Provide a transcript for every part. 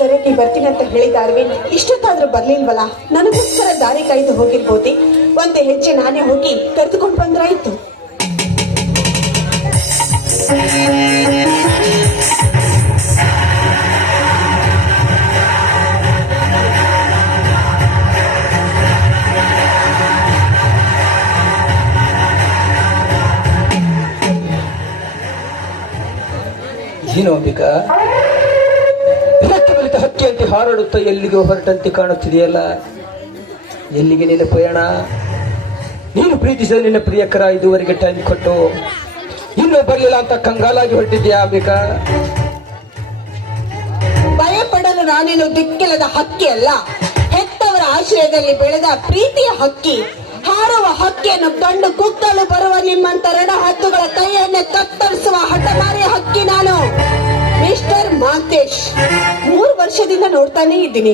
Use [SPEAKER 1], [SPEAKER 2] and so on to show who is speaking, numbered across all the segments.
[SPEAKER 1] ಸರಿಯಾಗಿ ಬರ್ತೀನಿ ಅಂತ ಹೇಳಿದ ಅರವಿಂದ್, ಇಷ್ಟೊತ್ತಾದ್ರೂ ಬರ್ಲಿಲ್ವಲ್ಲ? ನನಗೋಸ್ಕರ ದಾರಿ ಕಾಯ್ದು ಹೋಗಿರ್ಬೋದಿ? ಒಂದು ಹೆಜ್ಜೆ ನಾನೇ ಹೋಗಿ ಕರೆದುಕೊಂಡು ಬಂದ್ರಾಯ್ತು?
[SPEAKER 2] ಏನು ಅಂಬಿಕಾ? ರೆಕ್ಕೆ ಬಲಿತ ಹಕ್ಕಿಯಂತೆ ಹಾರಾಡುತ್ತಾ ಎಲ್ಲಿಗೆ ಹೊರಟಂತೆ ಕಾಣುತ್ತಿದೆಯಲ್ಲ? ಎಲ್ಲಿಗೆ ನಿನ್ನ ಪ್ರಯಾಣ? ನೀನು ಪ್ರೀತಿಸಿದ ನಿನ್ನ ಪ್ರಿಯಕರ ಇದುವರೆಗೆ ಟೈಮ್ ಕೊಟ್ಟು. ಇನ್ನೂ ಬರಲಿಲ್ಲ ಅಂತ ಕಂಗಾಲಾಗಿ ಹೊರಟಿದ್ಯಾ
[SPEAKER 1] ಬೇಕಾ ಭಯಪಡಲು ನಾನೇನು ದಿಕ್ಕಿಲ್ಲದ ಹಕ್ಕಿ ಅಲ್ಲ. ಹೆತ್ತವರ ಆಶ್ರಯದಲ್ಲಿ ಬೆಳೆದ ಪ್ರೀತಿಯ ಹಕ್ಕಿ. ಹಾರುವ ಹಕ್ಕಿಯನ್ನು ಕಂಡು ಕುತ್ತಲು ಬರುವ ನಿಮ್ಮಂತ ರಣ ಹತ್ತುಗಳ ಕೈಯನ್ನೇ ಕತ್ತರಿಸುವ ವರ್ಷದಿಂದ ನೋಡ್ತಾನೆ ಇದ್ದೀನಿ.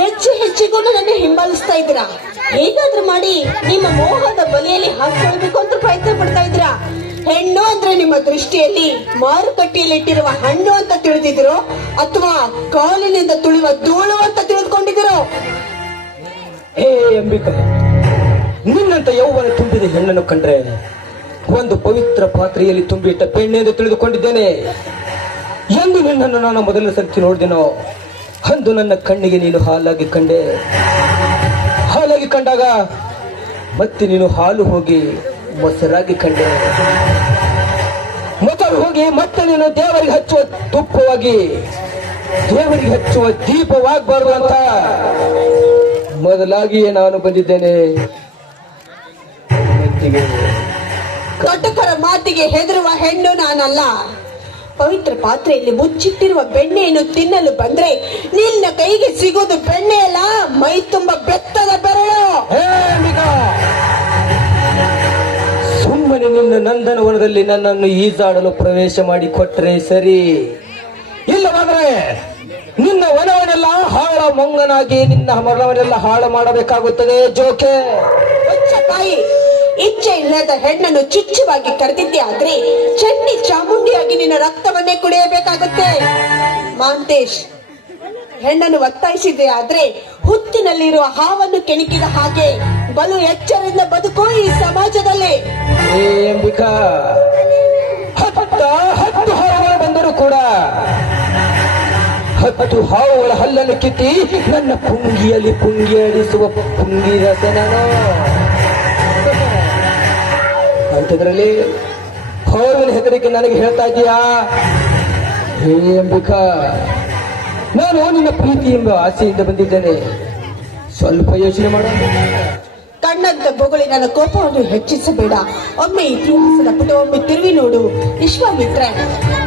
[SPEAKER 1] ಹೆಚ್ಚು ಹೆಚ್ಚಿಗೂ ನನ್ನ ಹಿಂಬಾಲಿಸ್ತಾ ಇದ್ದೀರಾ? ಹೇಗಾದ್ರೂ ಮಾಡಿ ನಿಮ್ಮ ಮೋಹದ ಬಲಿಯಲ್ಲಿ ಹಾಕೊಳ್ಬೇಕು ಅಂತ ಪ್ರಯತ್ನ ಪಡ್ತಾ ಇದ್ದೀರಾ? ಹೆಣ್ಣು ಅಂದ್ರೆ ನಿಮ್ಮ ದೃಷ್ಟಿಯಲ್ಲಿ ಮಾರುಕಟ್ಟೆಯಲ್ಲಿ ಇಟ್ಟಿರುವ ಹಣ್ಣು ಅಂತ ತಿಳಿದಿದಿರೋ ಅಥವಾ ಕಾಲಿನಿಂದ ತುಳಿಯುವ ಧೂಳು ಅಂತ ತಿಳಿದುಕೊಂಡಿದಿರೋ
[SPEAKER 2] ಹೇ ಅಂಬಿಕಾ, ನಿನ್ನಂತ ಯೌವನ ತುಂಬಿದ ಹೆಣ್ಣನ್ನು ಕಂಡ್ರೆ ಒಂದು ಪವಿತ್ರ ಪಾತ್ರೆಯಲ್ಲಿ ತುಂಬಿಟ್ಟ ಪೆಣ್ಣೆ ಎಂದು ತಿಳಿದುಕೊಂಡಿದ್ದೇನೆ. ಎಂದು ನಿನ್ನನ್ನು ನಾನು ಮೊದಲನೇ ಸರ್ತಿ ನೋಡಿದೆನೋ? ಅಂದು ನನ್ನ ಕಣ್ಣಿಗೆ ನೀನು ಹಾಲಾಗಿ ಕಂಡೆ. ಹಾಲಾಗಿ ಕಂಡಾಗ ಮತ್ತೆ ನೀನು ಹಾಲು ಹೋಗಿ ಮೊಸರಾಗಿ ಕಂಡೆ. ಮೊಸರು ಹೋಗಿ ಮತ್ತೆ ನೀನು ದೇವರಿಗೆ ಹಚ್ಚುವ ತುಪ್ಪವಾಗಿ ದೇವರಿಗೆ ಹಚ್ಚುವ ದೀಪವಾಗಬಾರದು ಅಂತ ಮೊದಲಾಗಿಯೇ ನಾನು ಬಂದಿದ್ದೇನೆ.
[SPEAKER 1] ಕಟುಕರ ಮಾತಿಗೆ ಹೆದರುವ ಹೆಣ್ಣು ನಾನಲ್ಲ. ಪವಿತ್ರ ಪಾತ್ರೆಯಲ್ಲಿ ಮುಚ್ಚಿಟ್ಟಿರುವ ಬೆಣ್ಣೆಯನ್ನು ತಿನ್ನಲು ಬಂದ್ರೆ ನಿನ್ನ ಕೈಗೆ ಸಿಗೋದು ಬೆಣ್ಣೆ ಅಲ್ಲ ಮೈ ತುಂಬ ಬೆತ್ತದ ಬೆರಳು!
[SPEAKER 2] ಸುಮ್ಮನೆ ನಿನ್ನ ನಂದನವನದಲ್ಲಿ ನನ್ನನ್ನು ಈಜಾಡಲು ಪ್ರವೇಶ ಮಾಡಿ ಕೊಟ್ರೆ ಸರಿ. ಇಲ್ಲವಾದ್ರೆ ನಿನ್ನ ವನವನ್ನೆಲ್ಲ ಹಾಳ ಮಂಗನಾಗಿ ನಿನ್ನ ಮರಣವನ್ನೆಲ್ಲ ಹಾಳು ಮಾಡಬೇಕಾಗುತ್ತದೆ ಜೋಕೆ.
[SPEAKER 1] ತಾಯಿ ಇಚ್ಛೆ ಇಲ್ಲದ ಹೆಣ್ಣನ್ನು ಚುಚ್ಚುವಾಗಿ ಕರೆದಿದ್ದೆ ಆದ್ರೆ ಚಟ್ನಿ ಚಾಮುಂಡಿಯಾಗಿ ನಿನ್ನ ರಕ್ತವನ್ನೇ ಕುಡಿಯಬೇಕಾಗುತ್ತೆ. ಮಾಂತೇಶ್, ಹೆಣ್ಣನ್ನು ಒತ್ತಾಯಿಸಿದೆ ಆದ್ರೆ ಹುತ್ತಿನಲ್ಲಿರುವ ಹಾವನ್ನು ಕೆಣಕಿದ ಹಾಗೆ ಬಲು ಎಚ್ಚರಿಂದ ಬದುಕೋ ಈ ಸಮಾಜದಲ್ಲಿ.
[SPEAKER 2] ಹತ್ತ ಬಂದರೂ ಕೂಡ ಹತ್ತು ಹಾವುಗಳ ಹಲ್ಲನ್ನು ಕಿತ್ತಿ ನನ್ನ ಪುಂಗಿಯಲ್ಲಿ ಪುಂಗಿ ಅಡಿಸುವ ಪುಂಗಿ ನಾನು ಅಂಥದ್ರಲ್ಲಿ ಹಾವಿನ ಹೆದರಿಕೆ ನನಗೆ ಹೇಳ್ತಾ ಇದೀಯಾ? ಹೇ ಅಂಬಿಕಾ, ನಾನು ನಿನ್ನ ಪ್ರೀತಿ ಎಂಬ ಆಸೆಯಿಂದ ಬಂದಿದ್ದೇನೆ. ಸ್ವಲ್ಪ ಯೋಚನೆ ಮಾಡ
[SPEAKER 1] ಕಣ್ಣಂತ ಬೊಗಳಿ ನನ್ನ ಕೋಪವನ್ನು ಹೆಚ್ಚಿಸಬೇಡ. ಒಮ್ಮೆ ಇತಿಹಾಸದ ಪುಟವೊಮ್ಮೆ ತಿರುವಿ ನೋಡು. ವಿಶ್ವಾಮಿತ್ರ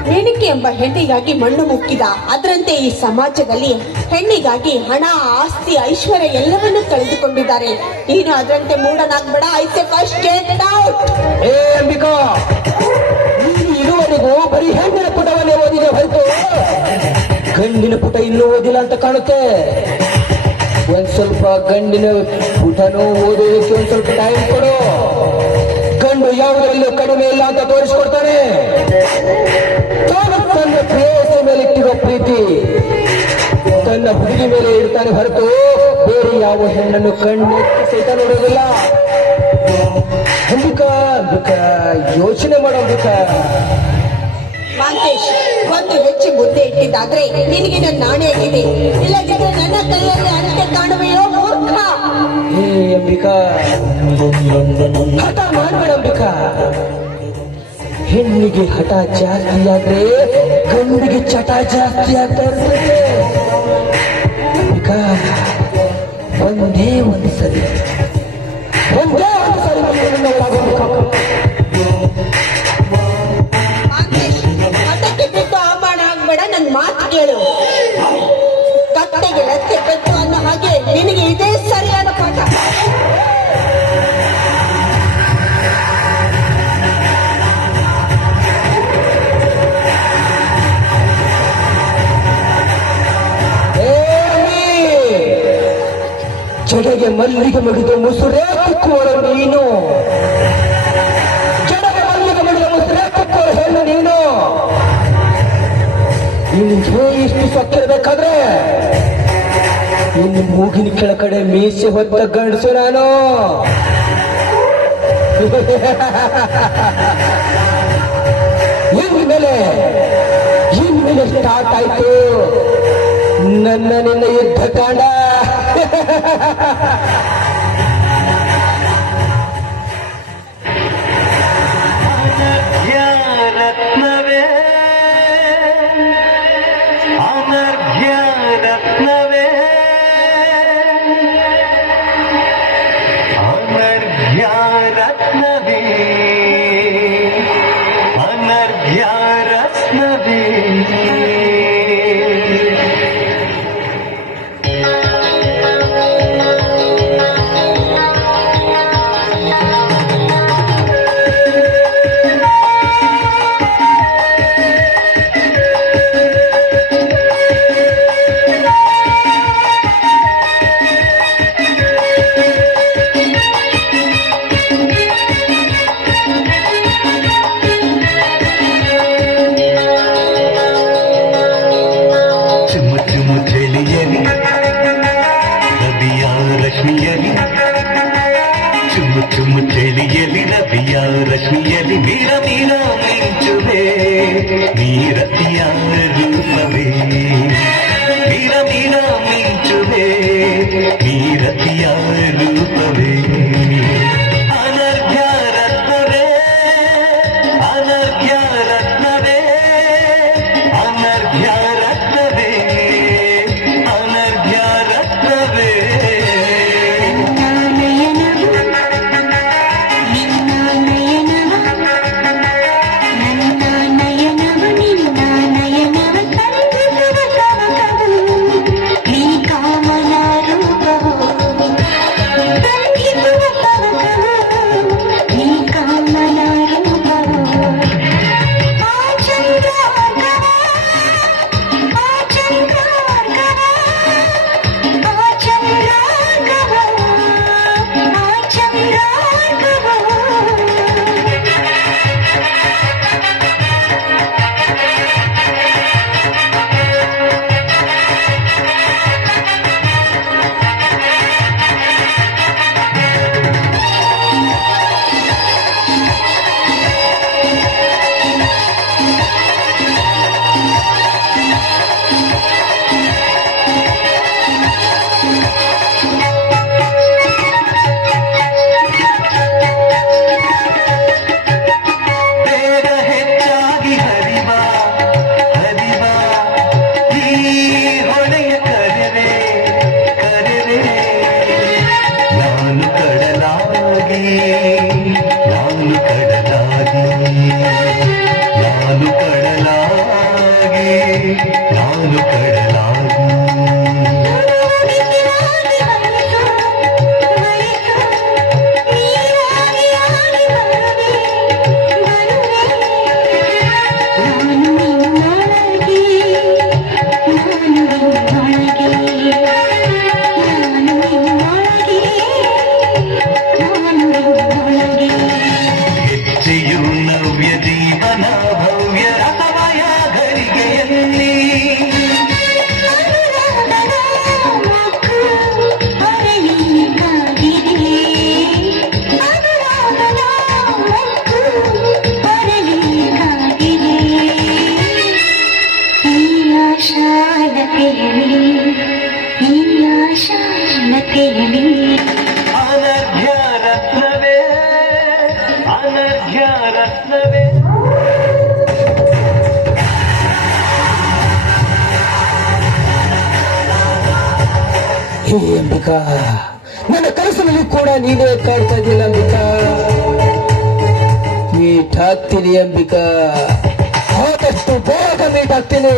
[SPEAKER 1] ಮೇಣಿಕೆ ಎಂಬ ಹೆಣ್ಣಿಗಾಗಿ ಮಣ್ಣು ಮುಕ್ಕಿದ. ಅದರಂತೆ ಈ ಸಮಾಜದಲ್ಲಿ ಹೆಣ್ಣಿಗಾಗಿ ಹಣ, ಆಸ್ತಿ, ಐಶ್ವರ್ಯ ಎಲ್ಲವನ್ನೂ ಕಳೆದುಕೊಂಡಿದ್ದಾರೆ. ನೀನು ಅದರಂತೆ ಮೂಡನಾಗ್ಬೇಡ ಐತೆ ಫಸ್ಟ್
[SPEAKER 2] ಏ, ಅಂಬಿಕಾ, ನೀನು ಇದುವರೆಗೂ ಬರೀ ಹೆಣ್ಣಿನ ಪುಟವನ್ನೇ ಓದಿದೆ ಹೊರತು. ಗಂಡಿನ ಪುಟ ಇನ್ನೂ ಓದಿಲ್ಲ ಅಂತ ಕಾಣುತ್ತೆ. ಒಂದ್ ಸ್ವಲ್ಪ ಗಂಡಿನ ಪುಟನೂ ಓದೋದಕ್ಕೆ ಒಂದ್ ಸ್ವಲ್ಪ ಟೈಮ್ ಕೊಡು. ಗಂಡು ಯಾವುದರಲ್ಲೂ ಕಡಿಮೆ ಇಲ್ಲ ಅಂತ ತೋರಿಸ್ಕೊಡ್ತಾನೆ. ತಾನು ತನ್ನ ಪ್ರೇಸ ಮೇಲೆ ಇಟ್ಟಿರೋ ಪ್ರೀತಿ. ತನ್ನ ಹುಡುಗಿ ಮೇಲೆ ಇಡ್ತಾನೆ ಹೊರತು ಬೇರೆ ಯಾವ ಹೆಣ್ಣನ್ನು ಕಣ್ಣು ಸಹಿತ ನೋಡೋದಿಲ್ಲ ಅಂಬಿಕಾ ಅಂಬಿಕಾ, ಯೋಚನೆ ಮಾಡೋ
[SPEAKER 1] ಮಾಂತೇಶ್ ಒಂದು ಹೆಚ್ಚು ಮುದ್ದೆ ಇಟ್ಟಿದ್ದಾದ್ರೆ ನಿನಗೆ ನನ್ನ ನಾಣೆ ಆಗಿದೆ ಇಲ್ಲದಿದ್ರೆ ನನ್ನ ಕೈಯಲ್ಲಿ ಅಂತೆ ಕಾಣುವೆಯೋ ಮೂರ್ಖ?
[SPEAKER 2] ಹೇ ಅಂಬಿಕಾ ಹಠ ಮಾಡಬೇಡ ಅಂಬಿಕಾ. ಹೆಣ್ಣಿಗೆ ಹಠ ಜಾಸ್ತಿ ಆದ್ರೆ ಗಂಡಿಗೆ ಚಟ ಜಾಸ್ತಿ ಆಗ್ತಾ ಇರ್ತದೆ ಅಂಬಿಕಾ ಒಂದೇ ಒಂದು ಸರಿ. ಒಂದೇ
[SPEAKER 1] ನನ್ ಮಾತು ಕೇಳು. ಕತ್ತೆಗೆ ಲತ್ತೆ ಕಟ್ಟು ಅನ್ನೋ ಹಾಗೆ ನಿನಗೆ ಇದೇ ಸರಿಯಾದ ಪಾಠ!
[SPEAKER 2] ಜಡೆಗೆ ಮಲ್ಲಿಗೆ ಮುಗಿದು ಮುಸುರೆ ಕುಕ್ಕುವರು ನೀನು. ಜಡೆಗೆ ಮಲ್ಲಿಗೆ ಮಡಿದು ಮುಸುರೆ ಕುಕ್ಕುವರು ಹೆಣ್ಣು ನೀನು. ನಿನ್ಗೆ ಇಷ್ಟು ಸೊಕ್ಕಿರ್ಬೇಕಾದ್ರೆ ಇನ್ನು ಮೂಗಿನ ಕೆಳಕಡೆ ಮೀಸೆ ಹೊತ್ತ ಗಂಡಸು ನಾನು. ಇನ್ಮೇಲೆ ಇನ್ಮೇಲೆ ಸ್ಟಾರ್ಟ್ ಆಯ್ತು. ನನ್ನ ನಿನ್ನ ಯುದ್ಧ
[SPEAKER 3] Thank you. রে ಅನರ್ಘ್ಯ ರತ್ನವೇ ಅನರ್ಘ್ಯ ರತ್ನವೇ
[SPEAKER 2] ಹೇ ಅಂಬಿಕಾ ನನ್ನ ಕನಸಿನಲ್ಲಿ ಕೂಡ ನೀನೇ ಕಾಡ್ತಾ ಇದ್ದಿಲ್ಲ ಅಂಬಿಕಾ ಮೀಟ್ ಹಾಕ್ತೀನಿ ಅಂಬಿಕಾ ಆದಷ್ಟು ಬೇಗ ಮೀಟ್ ಹಾಕ್ತೀನಿ